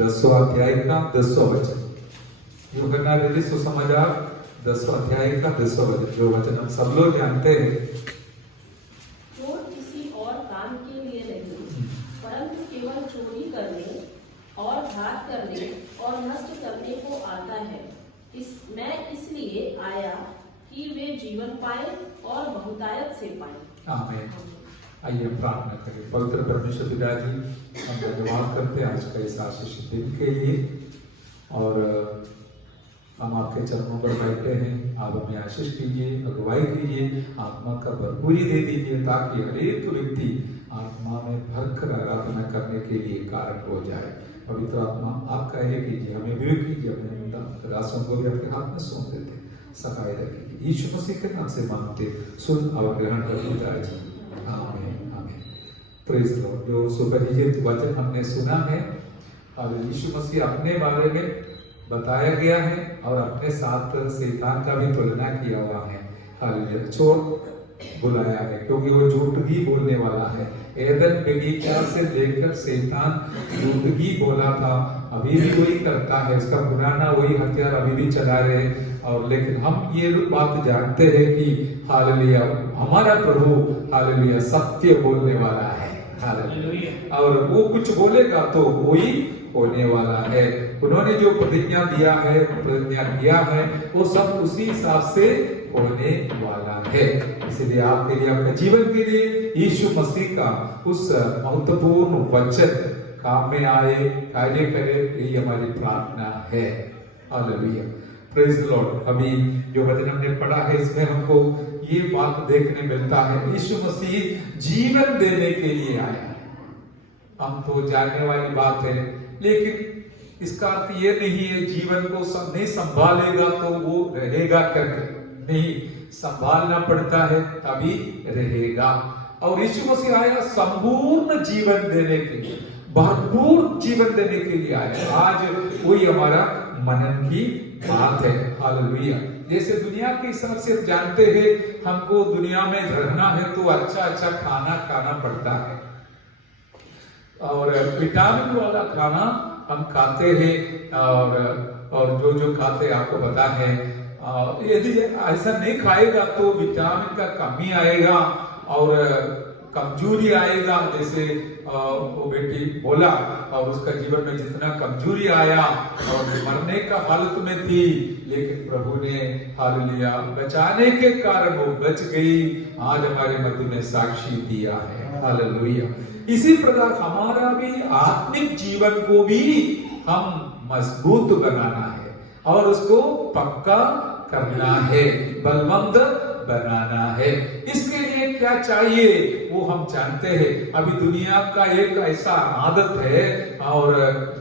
10वां अध्याय का 10वां वचन। यूहन्ना रचित सुसमाचार 10वां अध्याय का 10वां वचन, जो वचन हम सब लोग जानते हैं। चोर किसी और काम के लिए नहीं, परंतु केवल चोरी करने और घात करने और नष्ट करने को आता है। मैं इसलिए आया कि वे जीवन पाए और बहुतायत से पाए। आमीन। आइए हम प्रार्थना करें। पवित्र परमेश्वर पिता जी, हम धन्यवाद करते हैं आज का इस आशीषित दिन के लिए, और हम आपके चरणों पर बैठे हैं। आप हमें आशीष कीजिए, अगुवाई कीजिए, आत्मा का भरपूरी दे दीजिए, ताकि हरेक व्यक्ति आत्मा में भरकर आराधना करने के लिए कारण हो जाए। पवित्र आत्मा आप कार्य कीजिए, हमें विवेक कीजिए, अपने दासों को भी आपके हाथ में सौंप देते, सहाय रखिए। यीशु मसीह के नाम से मांगते, सुन और ग्रहण कर पिताजी। आमीन आमीन। Praise Lord. जो सुपरिचित वचन हमने सुना है, और यीशु मसीह अपने बारे में बताया गया है और अपने साथ शैतान का भी तुलना किया हुआ है। हालेलुया। चोर बुलाया है क्योंकि वो झूठ ही बोलने वाला है। एदन बगीचा से लेकर शैतान झूठ ही बोला था, अभी भी वही करता है, इसका पुराना वही हथियार अभी भी चला रहे। और लेकिन हम ये बात जानते हैं कि हालेलुया हमारा प्रभु हालेलुया सत्य बोलने वाला है। हालेलुया। और वो कुछ बोलेगा तो वही होने वाला है। उन्होंने जो प्रतिज्ञा दिया है, प्रतिज्ञा किया है, वो सब उसी हिसाब से होने वाला है। इसलिए आपके लिए, आपके जीवन के लिए यीशु मसीह का उस महत्वपूर्ण वचन काम में आए, कार्य करे, यही हमारी प्रार्थना है। हालेलुया। Praise the Lord. अभी जो वचन हमने पढ़ा है, इसमें हमको ये बात देखने मिलता है, यीशु मसीह जीवन देने के लिए आया। हम तो जानने वाली बात है, लेकिन इसका अर्थ ये नहीं है जीवन को सब नहीं संभालेगा तो वो रहेगा करके, नहीं, संभालना पड़ता है तभी रहेगा। और यीशु मसीह आया संपूर्ण जीवन देने के लिए, भरपूर जीवन देने के लिए आया। आज वही हमारा मनन की बात है। हालेलुया। जैसे दुनिया के हिसाब से जानते हैं, हमको दुनिया में रहना है तो अच्छा अच्छा खाना खाना पड़ता है, और विटामिन वाला खाना हम खाते हैं, और जो जो खाते हैं आपको पता है। यदि ऐसा नहीं खाएगा तो विटामिन का कमी आएगा और कमजोरी आएगा। जैसे वो बेटी बोला, और उसका जीवन में जितना कमजोरी आया और मरने का हालत में थी, लेकिन प्रभु ने हालेलुया बचाने के कारण वो बच गई। आज हमारे मध्य में साक्षी दिया है। हालेलुया। इसी प्रकार हमारा भी आत्मिक जीवन को भी हम मजबूत बनाना है और उसको पक्का करना है, बलवंत बनाना है। इसके लिए क्या चाहिए वो हम जानते हैं। अभी दुनिया का एक ऐसा आदत है, और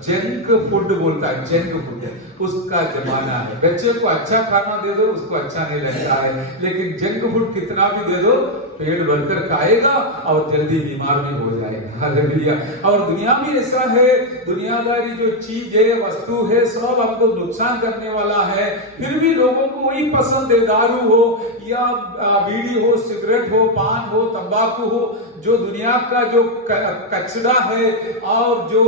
जंक फूड बोलता है, जंक फूड उसका जमाना है। बच्चे को अच्छा खाना दे दो, उसको अच्छा नहीं लगता है, लेकिन जंक फूड कितना भी दे दो, पेट भरकर खाएगा और जल्दी बीमार भी हो जाएगा। हालेलुया। और दुनिया में ऐसा है, दुनियादारी जो चीज है, वस्तु है, सब हमको नुकसान करने वाला है, फिर भी लोगों को वही पसंद है। दारू हो या बीड़ी हो, सिगरेट हो, पान हो, तंबाकू हो, जो दुनिया का जो कचरा है और जो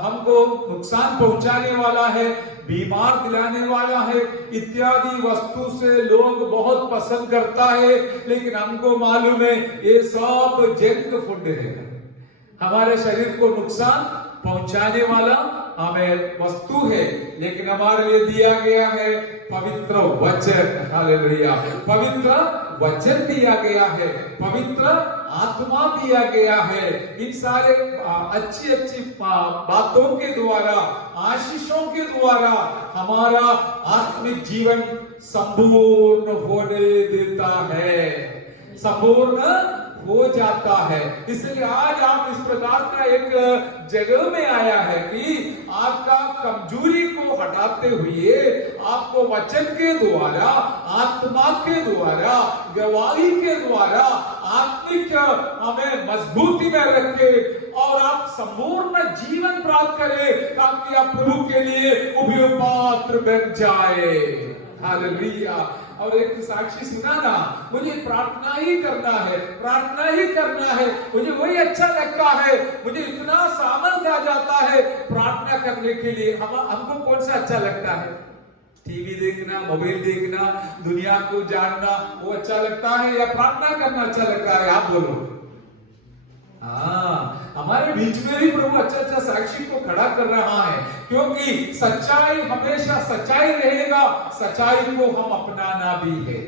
हमको नुकसान पहुंचाने वाला है, बीमार दिलाने वाला है, इत्यादि वस्तु से लोग बहुत पसंद करता है। लेकिन हमको मालूम है ये सब जंक फूड है, हमारे शरीर को नुकसान पहुंचाने वाला हमें वस्तु है। लेकिन हमारे लिए दिया गया है पवित्र वचन। हालेलुया। पवित्र वचन दिया गया है, पवित्र आत्मा दिया गया है। इन सारे अच्छी अच्छी बातों के द्वारा, आशीषों के द्वारा हमारा आत्मिक जीवन संपूर्ण होने देता है, संपूर्ण हो जाता है। इसलिए आज आप इस प्रकार का एक जगह में आया है कि आपका कमजोरी को हटाते हुए आपको वचन के द्वारा, आत्मा के द्वारा, गवाही के द्वारा आत्मिक हमें मजबूती में रखे और आप संपूर्ण जीवन प्राप्त करें, ताकि आप प्रभु के लिए उपयोग पात्र बन जाए। हालेलुया। और एक साक्षी सुनाना, मुझे प्रार्थना ही करना है, प्रार्थना ही करना है, मुझे वही अच्छा लगता है, मुझे इतना सामर्थ्य आ जाता है प्रार्थना करने के लिए। हमको कौन सा अच्छा लगता है? टीवी देखना, मोबाइल देखना, दुनिया को जानना वो अच्छा लगता है या प्रार्थना करना अच्छा लगता है? आप बोलो। हाँ, हमारे बीच में भी प्रभु अच्छा अच्छा साक्षी को खड़ा कर रहा है, क्योंकि सच्चाई हमेशा सच्चाई रहेगा, सच्चाई को हम अपनाना भी है।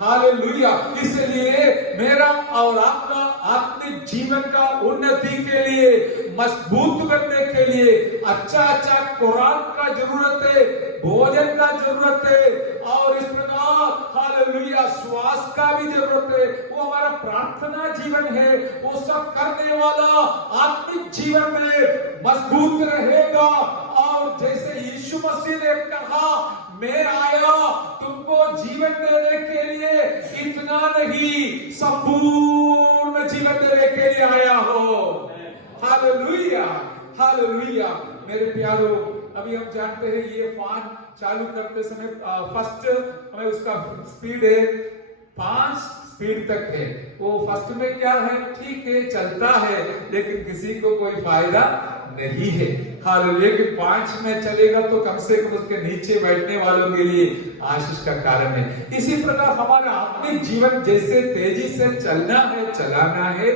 हालेलुया। इसलिए मेरा और आपका आत्मिक जीवन का उन्नति के लिए, मजबूत करने के लिए अच्छा अच्छा खुराक का जरूरत है, भोजन का जरूरत है, और इस प्रकार हालेलुया श्वास का भी जरूरत है। वो हमारा प्रार्थना जीवन है, वो सब करने वाला आत्मिक जीवन में मजबूत रहेगा। और जैसे यीशु मसीह ने कहा, मैं आया तुमको जीवन देने के लिए, इतना नहीं संपूर्ण जीवन देने के लिए आया हो। Hallelujah, hallelujah. मेरे प्यारो, अभी हम जानते हैं ये फैन चालू करते समय फर्स्ट हमें उसका स्पीड है 5 स्पीड तक है। वो फर्स्ट में क्या है, ठीक है चलता है, लेकिन किसी को कोई फायदा नहीं है। हालेलुया। लेकिन 5 में चलेगा तो कम से कम उसके नीचे बैठने वालों के लिए आशीष का कारण है। इसी प्रकार हमारा आत्मिक जीवन जैसे तेजी से चलना है, चलाना है,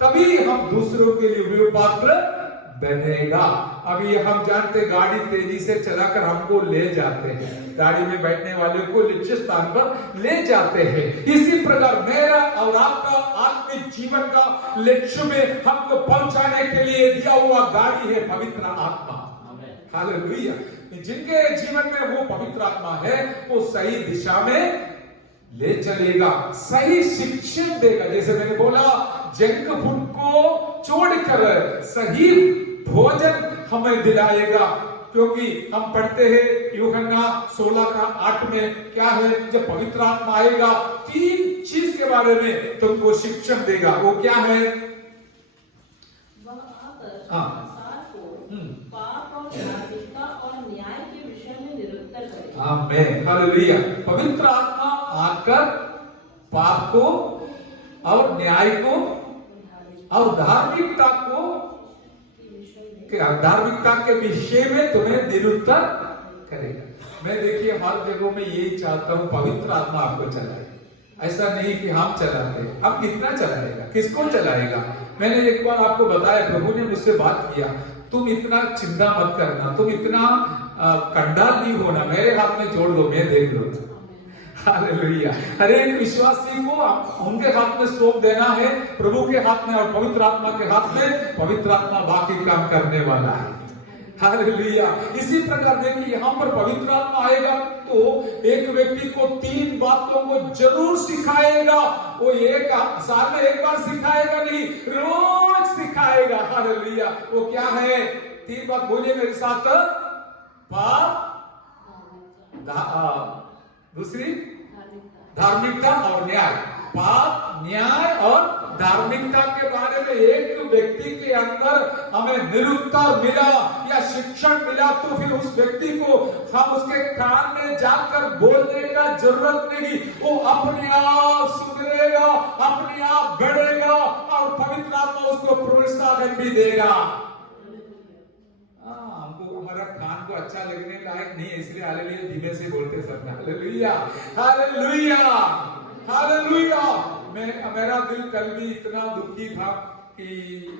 तभी हम दूसरों के लिए उपयोग पात्र बनेगा। अभी हम जानते गाड़ी तेजी से चलाकर हमको ले जाते हैं, गाड़ी में बैठने वाले को लक्ष्य स्थान पर ले जाते हैं। इसी प्रकार मेरा और आपका आत्मिक जीवन का लक्ष्य में हमको पहुंचाने के लिए दिया हुआ गाड़ी है पवित्र आत्मा। हालेलुया। जिनके जीवन में वो पवित्र आत्मा है, वो सही दिशा में ले चलेगा, सही शिक्षण देगा। जैसे मैंने बोला, जंक फूड को छोड़कर सही भोजन हमें दिलाएगा, क्योंकि हम पढ़ते हैं यूहन्ना 16:8 में क्या है, जब पवित्र आत्मा आएगा 3 चीज के बारे में तुमको शिक्षण देगा। वो क्या है? वह आकर संसार को पाप और धार्मिकता और न्याय के विषय में निरुत्तर करेगा। आमीन, हालेलुया। पवित्र आत्मा आकर पाप को और न्याय को और धार्मिकता के विषय में तुम्हें निरुत्तर करेगा। मैं देखिए हर जगह में यही चाहता हूं, पवित्र आत्मा आपको चलाए। ऐसा नहीं कि हम चलाते, अब कितना चलाएगा, किसको चलाएगा? मैंने एक बार आपको बताया, प्रभु ने मुझसे बात किया, तुम इतना चिंता मत करना, तुम इतना कंडाल नहीं होना, मेरे हाथ में छोड़ दो, मैं देख लूंगा। हालेलुया। हर एक विश्वासी को उनके हाथ में सौंप देना है, प्रभु के हाथ में और पवित्र आत्मा के हाथ में। पवित्र आत्मा बाकी काम करने वाला है। हालेलुया। इसी प्रकार देखिए, यहाँ पर पवित्र आत्मा आएगा तो एक व्यक्ति को 3 बातों को जरूर सिखाएगा। वो एक साल में एक बार सिखाएगा नहीं, रोज सिखाएगा। हालेलुया। वो क्या है? 3 बात बोलिए मेरे साथ। पाप, दूसरी धार्मिकता और न्याय। पाप, न्याय और धार्मिकता के बारे में एक व्यक्ति के अंदर हमें निरुत्तर मिला या शिक्षण मिला, तो फिर उस व्यक्ति को हम उसके कान में जाकर बोलने का जरूरत नहीं। वो अपने आप सुधरेगा, अपने आप बढ़ेगा और पवित्र आत्मा उसको प्रोत्साहन भी देगा। हमको हमारा कान को अच्छा लगने लायक नहीं है, इसलिए हालेलुया धीमे से बोलते सब। Hallelujah, hallelujah, hallelujah. मेरा दिल कल भी इतना दुखी था कि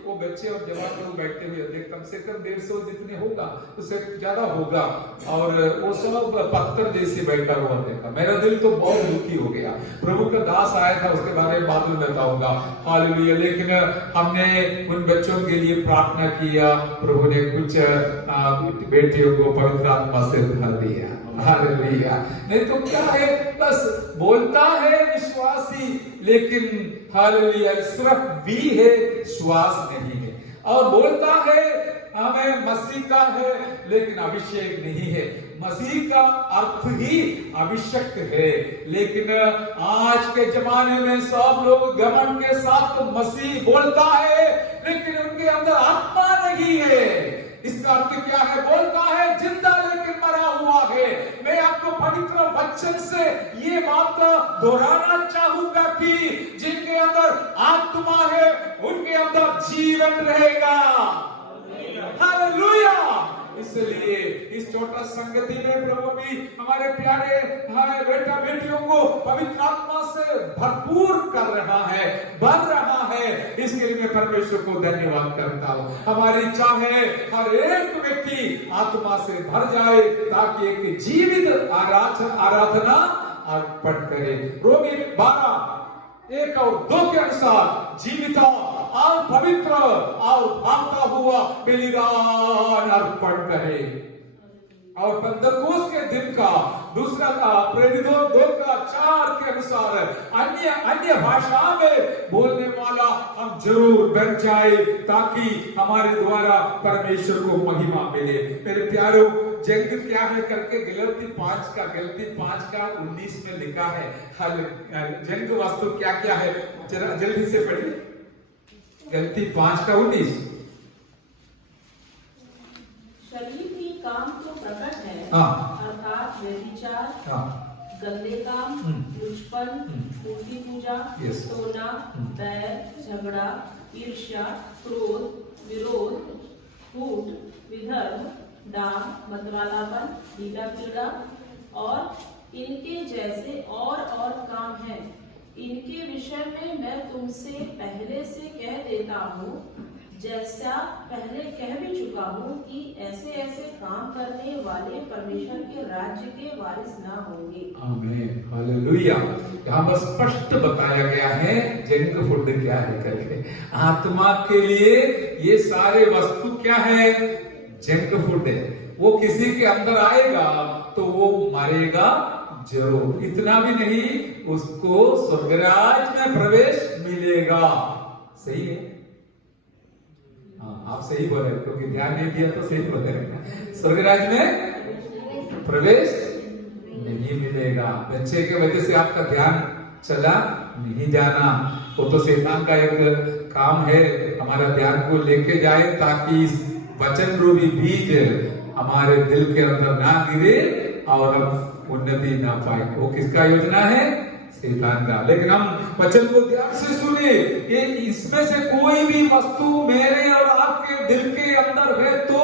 वो बच्चे और जवान लोग बैठे हुए थे, कम से कम 150 जितने होगा, उससे ज्यादा होगा, और वो सब पत्थर जैसे बैठा हुआ देखा। मेरा दिल तो बहुत दुखी हो गया। प्रभु का दास आया था, उसके बारे में बाद में बताऊंगा। हालेलुया। लेकिन हमने उन बच्चों के लिए प्रार्थना किया, प्रभु ने कुछ बेटियों को पवित्र आत्मा से भर दिया। हालेलुया। नहीं तो क्या है, बस बोलता है विश्वासी, लेकिन हालेलुया सिर्फ भी है, श्वास नहीं है। और बोलता है हमें मसीह का है, लेकिन अभिषेक नहीं है। मसीह का अर्थ ही अभिषेक है, लेकिन आज के जमाने में सब लोग घमंड के साथ तो मसीह बोलता है, लेकिन उनके अंदर आत्मा नहीं है। इसका अर्थ क्या है? बोलता है जिंदा लेकिन मरा हुआ है। मैं आपको पवित्र वचन से ये बात दोहराना चाहूंगा कि जिनके अंदर आत्मा है उनके अंदर जीवन रहेगा। हालेलुया। इसलिए इस छोटा संगति में प्रभु भी हमारे प्यारे बेटा बेटियों को पवित्र आत्मा से भरपूर कर रहा है, भर रहा है। इसके लिए मैं परमेश्वर को धन्यवाद करता हूँ। हमारी इच्छा है हर एक व्यक्ति आत्मा से भर जाए ताकि एक जीवित आराधना अर्पण करे। रोमी 12:1 और 2 के अनुसार जीवित और पवित्र और भागता हुआ बलिदान अर्पण करे। और पेंतकोस्त के दिन का दूसरा प्रेरितों 2:4 के अनुसार अन्य भाषा में बोलने वाला हम जरूर बन जाए ताकि हमारे द्वारा परमेश्वर को महिमा मिले। मेरे प्यारों, जंग क्या है करके गलती 5 का 19 में लिखा है। जंग वस्तु क्या क्या है जरा जल्दी से पढ़िए। गलती 5 का 19। शरीर की काम तो प्रकट है, अर्थात व्यभिचार, गंदे काम, लुचपन, मूर्ति पूजा, सोना, बैर, झगड़ा, ईर्ष्या, क्रोध, विरोध, फूट, विधर्म, डाम, मतवालापन, ढीला पीड़ा और इनके जैसे और काम हैं। इनके विषय में मैं तुमसे पहले से कह देता हूँ, जैसा पहले कह भी चुका हूँ कि ऐसे काम करने वाले परमेश्वर के राज्य के वारिस ना होंगे। आमीन, हालेलुया। यहाँ बस स्पष्ट बताया गया है जंक फूड क्या है करके। आत्मा के लिए ये सारे वस्तु क्या है? जंक फूड है। वो किसी के अंदर आएगा तो वो मरेगा जरूर। इतना भी नहीं, उसको स्वर्गराज में प्रवेश मिलेगा। सही है? हाँ, आप सही बोले, क्योंकि ध्यान नहीं दिया तो सही बोले। स्वर्गराज में प्रवेश नहीं मिलेगा। बच्चे के वजह से आपका ध्यान चला नहीं जाना, वो तो शैतान का एक काम है हमारा ध्यान को लेके जाए ताकि इस वचन रूपी बीज हमारे दिल के अंदर ना गिरे और उन्नति ना पाए। वो किसका योजना है? शैतान का। लेकिन हम वचन को ध्यान से सुने, ये इसमें से कोई भी वस्तु मेरे और आपके दिल के अंदर है तो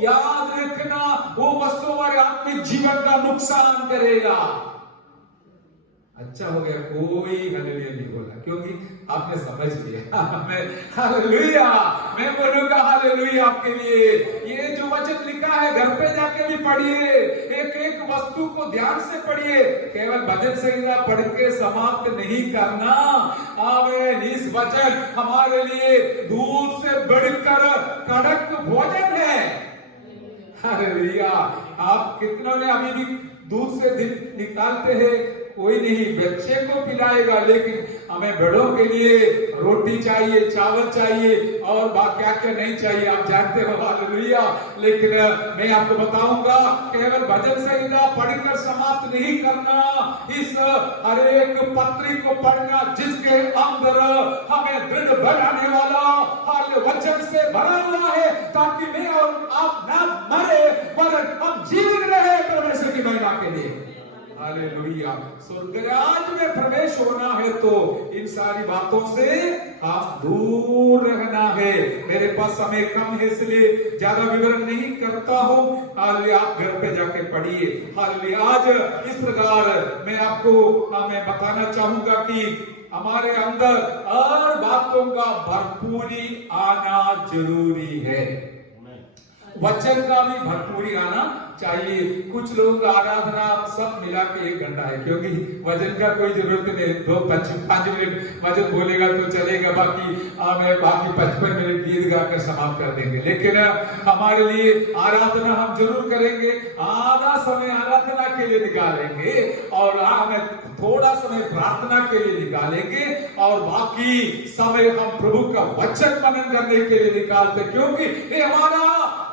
याद रखना वो वस्तु हमारे आत्मिक जीवन का नुकसान करेगा। अच्छा हो गया कोई हालेलुया नहीं बोला, क्योंकि आपने समझ लिया। हालेलुया, मैं बोलूंगा हालेलुया आपके लिए। ये जो वचन लिखा है घर पे जाके भी पढ़िए, एक एक वस्तु को ध्यान से पढ़िए। केवल भजन संहिता पढ़ के समाप्त नहीं करना। आमीन। इस वचन हमारे लिए दूध से बढ़कर कड़क भोजन है। हालेलुया। आप कितनों ने अभी भी दूध से निकालते हैं? कोई नहीं, बच्चे को पिलाएगा, लेकिन हमें बड़ों के लिए रोटी चाहिए, चावल चाहिए और क्या क्या नहीं चाहिए आप जानते हो। हालेलुया। लेकिन मैं आपको बताऊंगा केवल भजन संहिता पढ़कर समाप्त नहीं करना, इस हर एक पत्री को पढ़ना जिसके अंदर हमें दृढ़ बनाने वाला वचन से भरा हुआ है, ताकि मैं और आप ना मरे पर हम जीवित रहे परमेश्वर की महिमा के लिए। हालेलुया। स्वर्गराज में प्रवेश होना है तो इन सारी बातों से आप दूर रहना है। मेरे पास समय कम है इसलिए ज्यादा विवरण नहीं करता हूँ। हालेलुया। आप घर पे जाके पढ़िए। हालेलुया। आज इस प्रकार मैं बताना चाहूंगा कि हमारे अंदर और बातों का भरपूरी आना जरूरी है। वचन का भी भरपूरी आना चाहिए। कुछ लोगों का आराधना सब मिला के 1 घंटा है, क्योंकि वजन का कोई जरूरत नहीं। 5 मिनट वजन बोलेगा तो चलेगा, बाकी 55 मिनट गीत गाकर समाप्त कर देंगे। लेकिन हमारे लिए आराधना हम जरूर करेंगे। आधा समय आराधना के लिए निकालेंगे और हमें थोड़ा समय प्रार्थना के लिए निकालेंगे और बाकी समय हम प्रभु का वचन मनन करने के लिए निकालते, क्योंकि ये हमारा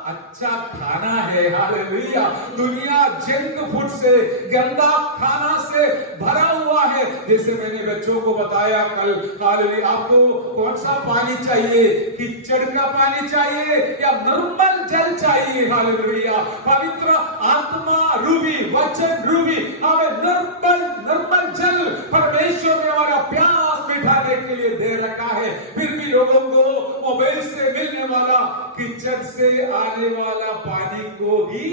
अच्छा खाना है। हालेलुया। दुनिया जंक फूड से, गंदा खाना से भरा हुआ है। जैसे मैंने बच्चों को बताया कल, हालेलुया, आपको कौन सा पानी चाहिए? कीचड़ का पानी चाहिए या निर्मल जल चाहिए? हालेलुया। पवित्र आत्मा रूबी, वचन रूबी, हमें निर्मल जल परमेश्वर ने हमारा प्यास मिटाने के लिए दे रखा है। फिर भी लोगों को मोबाइल से मिलने वाला, कीचड़ से आने वाला पानी को ही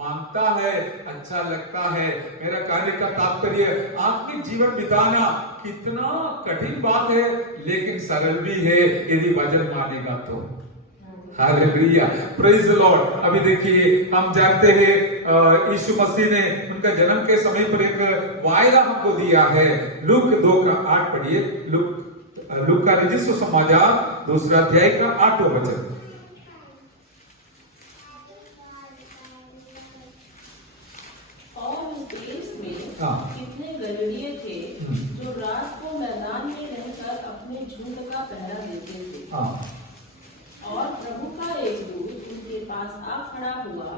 मांगता है, अच्छा लगता है। मेरा कहने का तात्पर्य, आत्मिक जीवन बिताना कितना कठिन बात है, लेकिन सरल भी है यदि वचन मानेगा तो। Hallelujah, praise the Lord. अभी देखिए, हम जानते हैं यीशु मसीह ने उनका जन्म के समय पर एक वायदा हमको दिया है। लूक 2:8 पढ़िए। लूक का रचित सुसमाचार 2 अध्याय का 8वां वचन। और उस देश में हाँ। कितने गलीलीय थे जो रात को मैदान में रहकर अपने झुंड का पहरा देते थे। हाँ। और प्रभु का एक दूत उनके पास आ खड़ा हुआ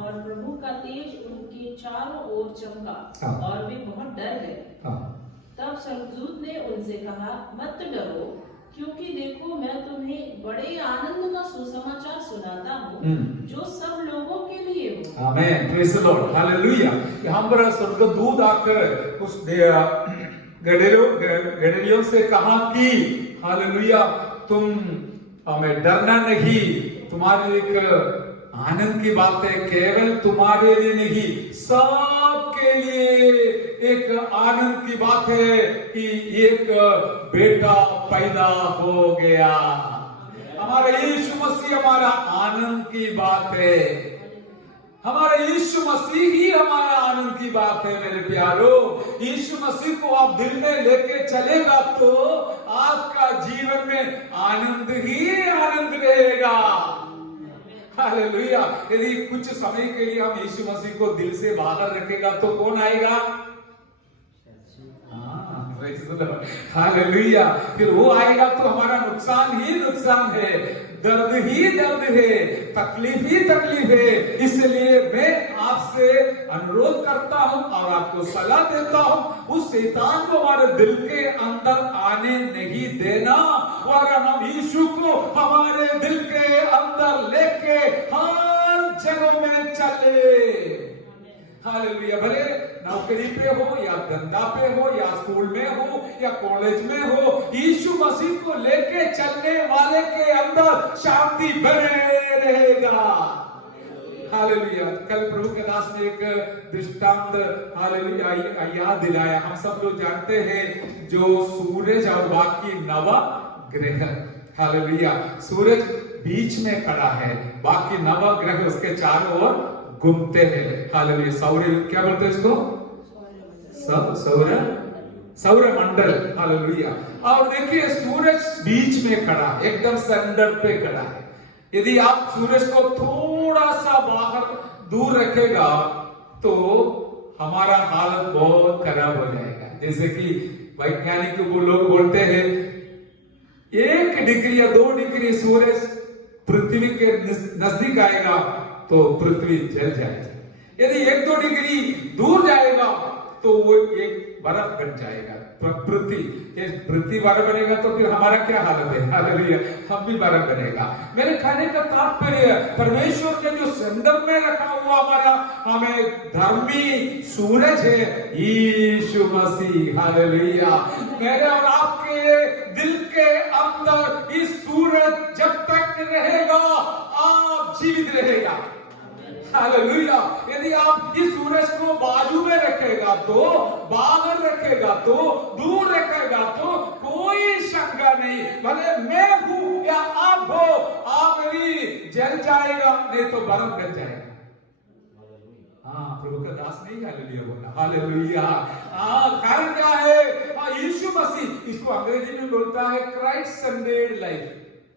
और प्रभु का तेज उनके चारों ओर चमका हाँ। और वे बहुत डर गए। हाँ। तब स्वर्गदूत ने उनसे कहा, मत डरो, क्योंकि देखो मैं तुम्हें बड़े आनंद का सुसमाचार सुनाता हूँ जो सब लोगों के लिए हो। आमेन, प्रेज द लॉर्ड, हालेलुया। यहाँ पर स्वर्गदूत आकर उस गडरियों से कहा कि हालेलुया, तुम हमें डरना नहीं, तुम्हारे एक आनंद की बात है, केवल तुम्हारे लिए नहीं, सबके लिए एक आनंद की बात है कि एक बेटा पैदा हो गया। हमारा यीशु मसीह हमारा आनंद की बात है। हमारा यीशु मसीह ही हमारा आनंद की बात है। मेरे प्यारो, यीशु मसीह को आप दिल में लेके चलेगा तो आपका जीवन में आनंद ही आनंद रहेगा। हालेलुया। यदि कुछ समय के लिए हम यीशु मसीह को दिल से बाहर रखेगा तो कौन आएगा? हालेलुया। फिर वो आएगा तो हमारा नुकसान ही नुकसान है, दर्द ही दर्द है, तकलीफ ही तकलीफ है। इसलिए मैं आपसे अनुरोध करता हूं और आपको सलाह देता हूं, उस शैतान को हमारे दिल के अंदर आने नहीं देना। और हम यीशु को हमारे दिल के अंदर लेके हर जगह में चले। हालेलुया। भले नौकरी पे हो या धंधा पे हो या स्कूल में हो या कॉलेज में हो, यीशु मसीह को लेके चलने वाले के अंदर शांति बने रहेगा। हालेलुया। कल प्रभु के दास ने एक दृष्टांत हालेलुया याद दिलाया। हम सब लोग जानते हैं जो सूरज और बाकी नवा ग्रह, हालेलुया, सूरज बीच में खड़ा है, बाकी नवा ग्रह उसके चारों ओर घूमते हैं। हालेलुया। सौर, क्या बोलते हैं इसको? सौर मंडल। हालेलुया। और देखिए, सूरज बीच में खड़ा है, एकदम सेंटर पे खड़ा है। यदि आप सूरज को थोड़ा सा बाहर दूर रखेगा तो हमारा हालत बहुत खराब हो जाएगा। जैसे कि वैज्ञानिक वो लोग बोलते हैं 1 डिग्री या 2 डिग्री सूरज पृथ्वी के नजदीक आएगा तो पृथ्वी जल जाएगी। यदि 1-2 डिग्री दूर जाएगा तो वो एक बर्फ बन जाएगा। पृथ्वी बर्फ बनेगा तो फिर हमारा क्या हालत है? हालेलुया, हम भी बर्फ बनेगा। मेरे कहने का तात्पर्य, परमेश्वर ने जो सेंटर में रखा हुआ हमारा हमें धर्मी सूरज है यीशु मसीह। हालेलुया। मेरे और आपके दिल के अंदर इस सूरज जब तक रहेगा आप जीवित रहेगा। हालेलुया। यदि आप इस सूरज को बाजू में रखेगा तो, बाहर रखेगा तो, दूर रखेगा तो कोई शंका नहीं, भले मैं हूं या आप हो, आप यदि जल जाएगा, नहीं तो बर्फ बन जाएगा। हाँ, प्रभु का दास नहीं हालेलुया बोलना। हालेलुया। कारण क्या है? यीशु मसीह, इसको अंग्रेजी में बोलता है क्राइस्ट सेंटर्ड लाइफ।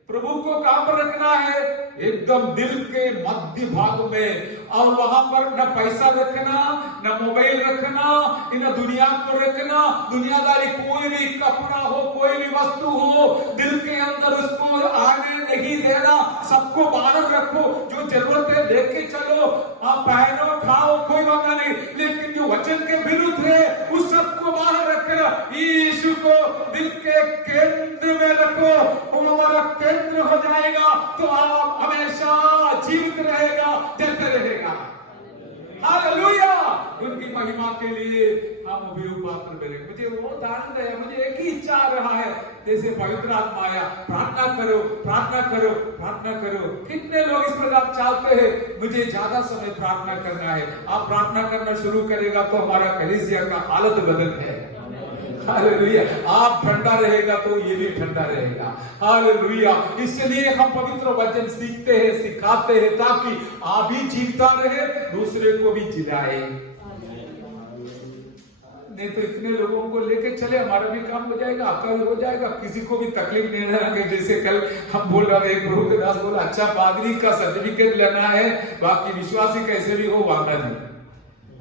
प्रभु को कहां पर रखना है? एकदम दिल के मध्य भाग में, और वहां पर न पैसा रखना, न मोबाइल रखना, न दुनिया को रखना, दुनियादारी कोई भी कपड़ा हो, कोई भी वस्तु हो, दिल के अंदर उसको आने नहीं देना, सबको बाहर रखो, जो जरूरत है लेके चलो, आप पहनो खाओ कोई मना नहीं, लेकिन जो वचन के विरुद्ध है उस सबको बाहर रखना। यीशु को दिल के केंद्र में रखो, वो हमारा केंद्र हो जाएगा, तो आप हमेशा जीवित रहेगा, जलते रहेगा। हालेलुया, उनकी महिमा के लिए हम अभियोग पात्र बने। मुझे वो आनंद है, मुझे एक ही इच्छा आ रहा है, जैसे पवित्र आत्मा आया, प्रार्थना करो प्रार्थना करो प्रार्थना करो। कितने लोग इस प्रकार चाहते हैं, मुझे ज्यादा समय प्रार्थना करना है। आप प्रार्थना करना शुरू करेगा तो हमारा कलीसिया का हालत बदल है। हालेलुया, आप ठंडा रहेगा तो ये भी ठंडा रहेगा। हालेलुया, इसलिए हम पवित्र वचन सीखते हैं, सिखाते हैं, ताकि आप भी जीवता रहे, दूसरे को भी जिलाए। नहीं तो इतने लोगों को लेके चले, हमारा भी काम हो जाएगा, आपका भी हो जाएगा, किसी को भी तकलीफ नहीं रहेगा। जैसे कल हम बोल रहे थे, प्रभु के दास बोला, अच्छा पादरी का सर्टिफिकेट लेना है, बाकी विश्वासी कैसे भी हो वादा नहीं।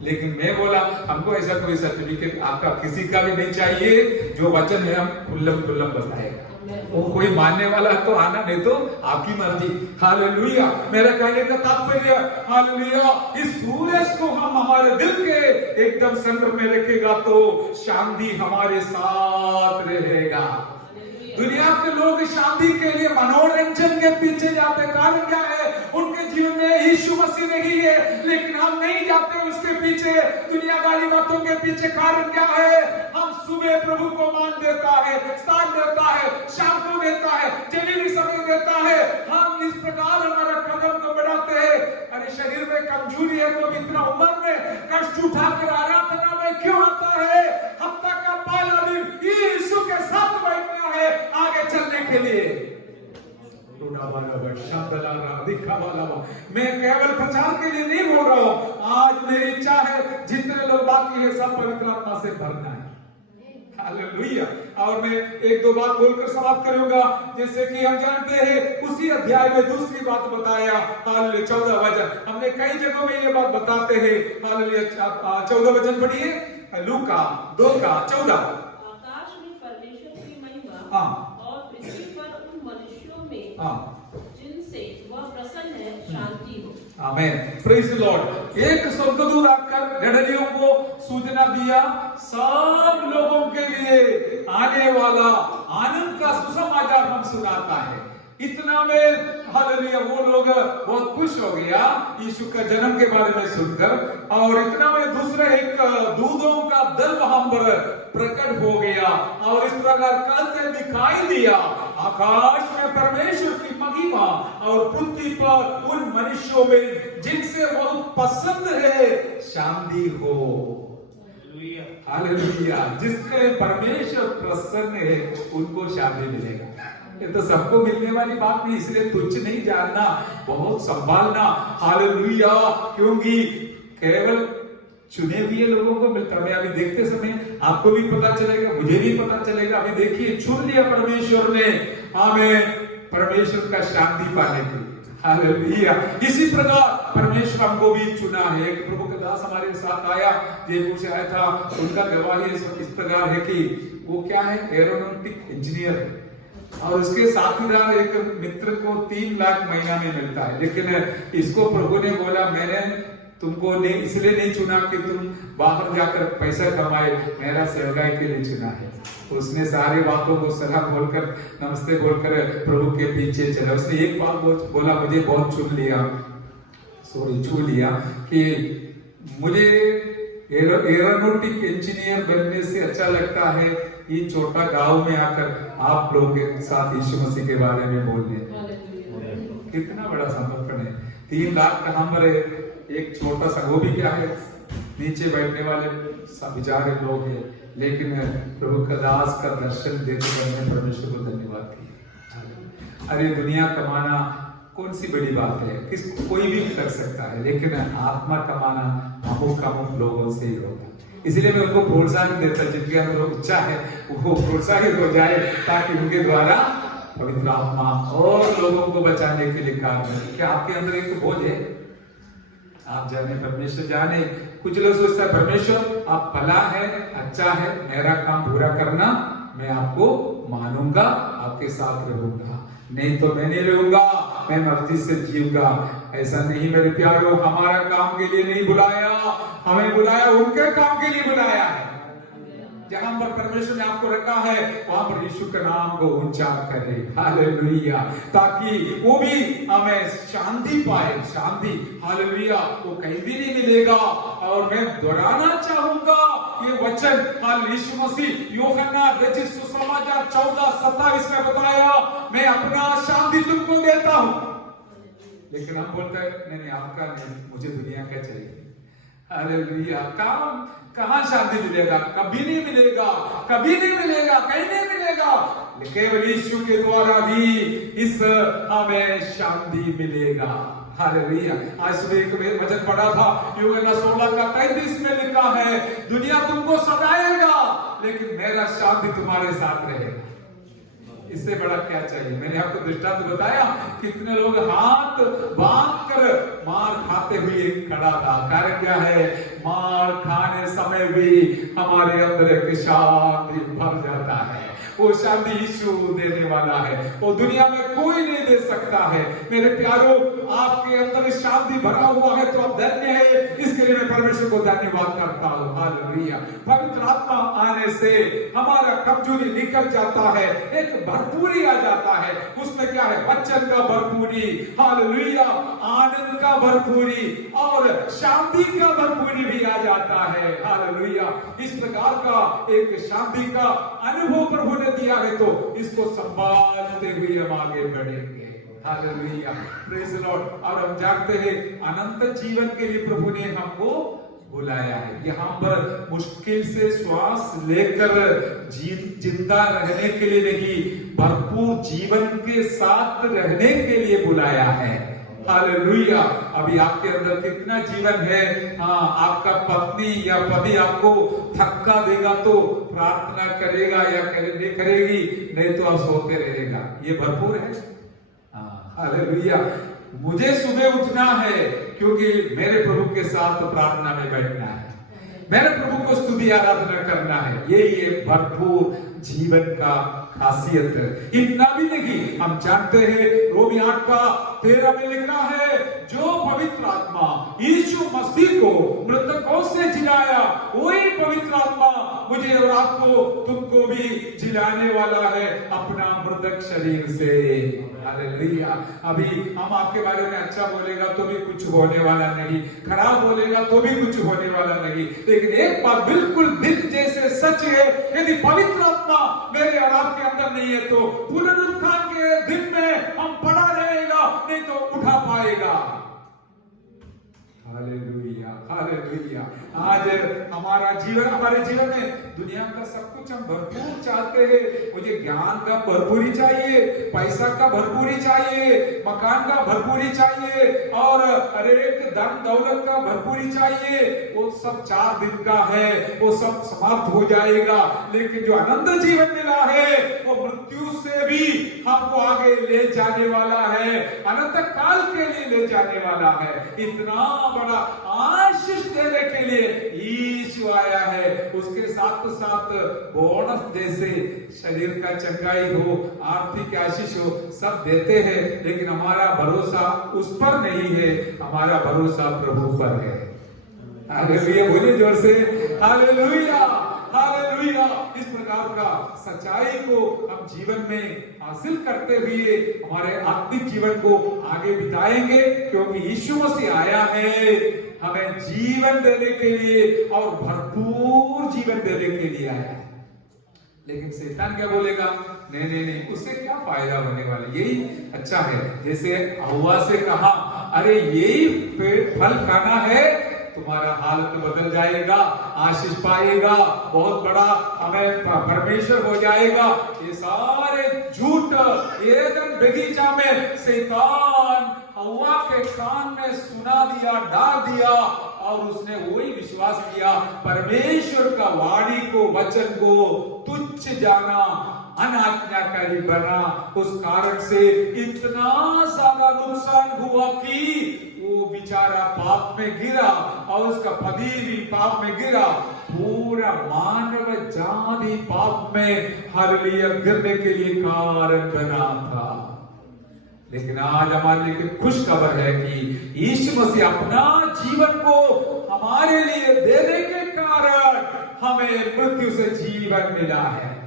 लेकिन मैं बोला, हमको ऐसा कोई सर्टिफिकेट आपका किसी का भी नहीं चाहिए, जो वचन है हम खुल्लम खुल्लम बताएगा। वो कोई मानने वाला है तो आना, नहीं तो आपकी मर्जी। हालेलुया, मेरा कहने का तात्पर्य, हालेलुया, इस सूरज को हम हमारे दिल के एकदम संग में रखेगा तो शांति हमारे साथ रहेगा। दुनिया के लोग शांति के लिए मनोरंजन के पीछे जाते, कारण क्या है, उनके जीवन में यीशु मसीह नहीं है, लेकिन हम नहीं जाते उसके पीछे, दुनियादारी बातों के पीछे। कारण क्या है, हम सुबह प्रभु को मान देता है, स्थान देता है, शाम को देता है, जमीनी समय देता है, हम इस प्रकार हमारा कदम को बढ़ाते हैं। अरे शरीर में कमजोरी है तो इतना उम्र में कष्ट उठाकर आराधना में क्यों आता है? हफ्ता का पहला दिन यीशु के साथ बैठना है आगे चलने के लिए। मैं केवल प्रचार के लिए नहीं बोल रहा हूँ, आज मेरी इच्छा है जितने लोग बाकी है सब पवित्र आत्मा से भरना है। हालेलुया, और मैं एक दो बात बोलकर समाप्त करूंगा। जैसे कि हम जानते हैं, उसी अध्याय में दूसरी बात बताया, हालेलुया 14 वचन, हमने कई जगहों में ये बात बताते हैं। हालेलुया 14 वचन पढ़िए, लूका 2:14। आकाश में परमेश्वर की महिमा और पृथ्वी पर उन मनुष्यों में जिनसे वह प्रसन्न है शांति हो। आमेन, प्रेज द लॉर्ड। एक स्वर्गदूत आकर गडरियों को सूचना दिया, सब लोगों के लिए आने वाला आनंद का सुसमाचार हम सुनाता है। इतना में हालेलुया वो लोग बहुत खुश हो गया यीशु का जन्म के बारे में सुनकर, और इतना में दूसरा एक दूतों का दल वहां पर प्रकट हो गया, और इस प्रकार कहते दिखाई दिया, आकाश में परमेश्वर की महिमा और पृथ्वी पर उन मनुष्यों में जिनसे वो पसंद है शांति हो। हालेलुया, जिससे परमेश्वर प्रसन्न है उनको शांति मिलेगा। ये तो सबको मिलने वाली बात नहीं, इसलिए तुच्छ नहीं जानना, बहुत संभालना। हालेलुया, क्योंकि केवल चुने हुए लोगों को मिलता है। अभी देखते समय आपको भी पता चलेगा, मुझे भी पता चलेगा। अभी देखिए, चुन लिया परमेश्वर ने हमें परमेश्वर का शांति पाने के लिए। हालेलुया, इसी प्रकार परमेश्वर हमको भी चुना है। एक प्रभु का दास हमारे साथ आया, जयपुर से आया था, उनका गवाही इस प्रकार है कि वो क्या है, एरोनॉटिक इंजीनियर है, और उसके साथीदार एक मित्र को 3 लाख महीना में मिलता है। लेकिन इसको प्रभु ने बोला, मैंने तुमको इसलिए नहीं चुना कि तुम बाहर जाकर पैसा कमाए, मेरा सेवकाई के लिए चुना है। उसने सारी बातों को सलाह बोलकर, नमस्ते बोलकर प्रभु के पीछे चला। उसने एक बात बोला, मुझे बहुत छू लिया कि मुझे एरोनॉटिक इंजीनियर बनने से अच्छा लगता है ये छोटा गांव में आकर आप लोगों के साथ यीशु मसीह के बारे में बोलने। कितना बड़ा समर्पण है। 3 लाख कहां पर है, एक छोटा सा, वो भी क्या है, नीचे बैठने वाले विचारे लोग हैं, लेकिन प्रभु का दास का दर्शन देकर मैंने परमेश्वर को धन्यवाद किया। अरे दुनिया कमाना कौन सी बड़ी बात है, कोई भी कर सकता है, लेकिन आत्मा कमाना अमुक लोगों से ही होता है। इसलिए मैं उनको प्रोत्साहन देता, जिनके अंदर इच्छा है वो प्रोत्साहित हो जाए, ताकि उनके द्वारा पवित्र आत्मा और लोगों को बचाने के लिए कार्य करे। क्या आपके अंदर एक बोझ है? आप जाने, परमेश्वर जाने। कुछ लोग सोचते हैं परमेश्वर आप भला है, अच्छा है, मेरा काम पूरा करना, मैं आपको मानूंगा, आपके साथ रहूंगा, नहीं तो मैं नहीं रहूंगा, मैं मर्जी से जीऊंगा। ऐसा नहीं मेरे प्यारों, हमारा काम के लिए नहीं बुलाया, हमें बुलाया उनके काम के लिए बुलाया है। जहां पर परमेश्वर ने आपको रखा है वहां पर यीशु के नाम को ऊंचा करे, हालेलुया, ताकि वो भी हमें शांति पाए, शांति, हालेलुया। वो कहीं भी नहीं मिलेगा। और मैं दोहराना चाहूंगा ये वचन, हालेलुया, यीशु मसीह यूहन्ना रचित सुसमाचार 14:27 में बताया, मैं अपना शांति तुमको देता हूं। लेकिन हम बोलते हैं नहीं, आपका नहीं, मुझे दुनिया का चाहिए। हालेलुया। काम कहां शांति मिलेगा? कभी नहीं मिलेगा, कभी नहीं मिलेगा, कहीं नहीं मिलेगा। केवल यीशु के द्वारा ही इस हमें शांति मिलेगा। हालेलुया। आज सुबह एक वचन पढ़ा था, यूहन्ना 16:33 में लिखा है, दुनिया तुमको सताएगा लेकिन मेरा शांति तुम्हारे साथ रहेगा। इससे बड़ा क्या चाहिए? मैंने आपको दृष्टांत बताया, कितने लोग हाथ बांध कर मार खाते हुए खड़ा था। कारण क्या है? मार खाने समय भी हमारे अंदर एक शांति भर जाता है। वो शांति यीशु देने वाला है, वो दुनिया में कोई नहीं दे सकता है। मेरे प्यारों, आपके अंदर शांति भरा हुआ है तो आप धन्य है। इसके लिए मैं परमेश्वर को धन्यवाद करता हूँ। हालेलुया। पवित्र आत्मा आने से हमारा कमजोरी निकल जाता है, एक भरपूरी आ जाता है। उसमें क्या है? वचन का भरपूरी, हालेलुया, आनंद का भरपूरी और शांति का भरपूरी भी आ जाता है। हालेलुया। इस प्रकार का एक शांति का अनुभव प्रभु दिया है तो इसको संभालते हुए हम आगे बढ़ेंगे। Hallelujah, praise the Lord. और हम जानते हैं अनंत जीवन के लिए प्रभु ने हमको बुलाया है। यहाँ पर मुश्किल से श्वास लेकर जिंदा रहने के लिए नहीं, भरपूर जीवन के साथ रहने के लिए बुलाया है। हालेलुया। अभी आपके अंदर कितना जीवन है? हाँ, आपका पत्नी या पति आपको थक्का देगा तो प्रार्थना करेगा या करेगी, नहीं तो आप सोते रहेगा। ये भरपूर है। हाँ, हालेलुया। मुझे सुबह उठना है क्योंकि मेरे प्रभु के साथ प्रार्थना में बैठना है, मेरे प्रभु को स्तुति आराधना करना है। यही भरपूर जीवन का खासियत है। इतना भी नहीं, हम जानते हैं रोमी 8:13 में लिखा है, जो पवित्र आत्मा यीशु मसीह को मृतकों से जिलाया, वही पवित्र आत्मा मुझे और आपको, तुमको भी जिलाने वाला है अपना मृतक शरीर से। हालेलुया। अभी हम आपके बारे में अच्छा बोलेगा तो भी कुछ होने वाला नहीं, खराब बोलेगा तो भी कुछ होने वाला नहीं। लेकिन एक बात बिल्कुल दिन जैसे सच है, यदि पवित्र आत्मा मेरे और आपके अंदर नहीं है तो पुनरुत्थान के दिन में हम पड़ा रहेगा, नहीं तो उठा पाएगा। Hallelujah, hallelujah. आज हमारे जीवन में दुनिया का सब कुछ हम भरपूर चाहते हैं। मुझे ज्ञान का भरपूरी चाहिए, पैसा का भरपूरी चाहिए, मकान का भरपूरी चाहिए और अनेक धन दौलत का भरपूरी चाहिए। वो सब 4 दिन का है, वो सब समाप्त हो जाएगा। लेकिन जो अनंत जीवन मिला है वो मृत्यु से भी हमको आगे ले जाने वाला है, अनंत काल के लिए ले जाने वाला है। इतना बड़ा आशीष देने के लिए यीशु आया है। उसके साथ साथ बोनस जैसे शरीर का चंगाई हो, आर्थिक आशीष हो, सब देते हैं। लेकिन हमारा भरोसा उस पर नहीं है, हमारा भरोसा प्रभु पर है। हालेलुया, बोलिए जोर से हालेलुया, हालेलुया। इस प्रकार का सच्चाई को हम जीवन में हासिल करते हुए हमारे आत्मिक जीवन को आगे बिताएंगे, क्योंकि यीशु मसीह आया है हमें जीवन देने के लिए और भरपूर जीवन देने के लिए आया है। लेकिन शैतान क्या बोलेगा? नहीं नहीं नहीं, उससे क्या फायदा होने वाला, यही अच्छा है। जैसे हव्वा से कहा, अरे यही फल खाना है, तुम्हारा हालत बदल जाएगा, आशीष पाएगा, बहुत बड़ा हमें परमेश्वर हो जाएगा। ये सारे झूठ एदन बगीचा में शैतान हव्वा के कान में सुना दिया, डाल दिया और उसने वही विश्वास किया। परमेश्वर का वाणी को, वचन को तुच्छ जाना, अनाज्ञाकारी बना, उस कारण से इतना ज्यादा नुकसान हुआ कि वो बेचारा पाप में गिरा और उसका पति भी पाप में गिरा, पूरा मानव जाति पाप में हालेलुया गिरने के लिए कारण बना था। लेकिन आज हमारे लिए खुश खबर है कि यीशु मसीह अपना जीवन को हमारे लिए देने के कारण हमें मृत्यु से जीवन मिला है।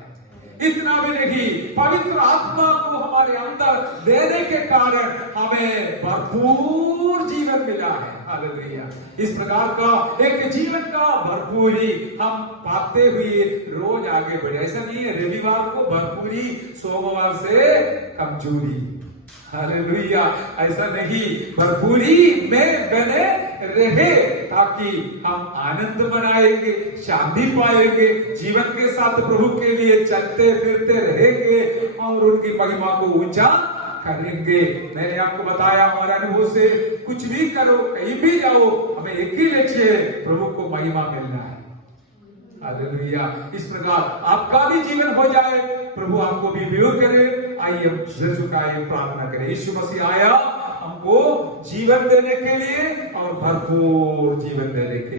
इतना भी नहीं, पवित्र आत्मा को हमारे अंदर देने के कारण हमें भरपूर जीवन मिला है। हालेलुया। इस प्रकार का एक जीवन का भरपूरी हम पाते हुए रोज आगे बढ़े। ऐसा नहीं है रविवार को भरपूरी, सोमवार से कमजोरी। हालेलुया, ऐसा नहीं, भरपूरी में बने रहे ताकि हम आनंद मनाएंगे, शांति पाएंगे, जीवन के साथ प्रभु के लिए चलते फिरते रहेंगे और उनकी महिमा को ऊंचा करेंगे। मैंने आपको बताया हमारे अनुभव से, कुछ भी करो, कहीं भी जाओ, हमें एक ही लक्ष्य है, प्रभु को महिमा मिलना है। हालेलुया। इस प्रकार आपका भी जीवन हो जाए, प्रभु आपको भी विरोध करे। आइए हम सिर झुकाए प्रार्थना करें। यीशु मसीह आया हमको जीवन देने के लिए और भरपूर जीवन देने के लिए।